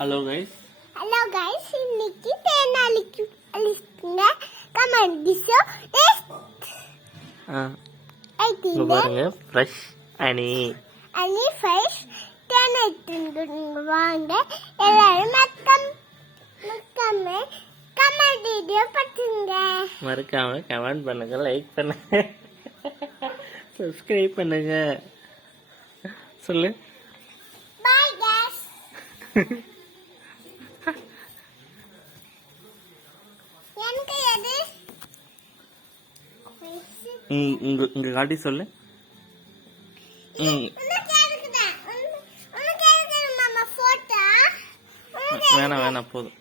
Hello guys. இன்னைக்கு தேனாலிக்கு அலிஸ்ங்க comment டிஷோ test. இங்க பாருங்க ஃப்ரெஷ் அனி ஃப்ரெஷ் தேனை எடுத்துங்க வாங்க. எல்லாரும் கமெண்ட் வீடியோ பண்ணுங்க. மறக்காம கமெண்ட் பண்ணுங்க, லைக் பண்ணுங்க, சப்ஸ்கிரைப் பண்ணுங்க. சொல்லு பை गाइस. எனக்கு எது இங்க காட்டி சொல்லு. வேணாம் போதும்.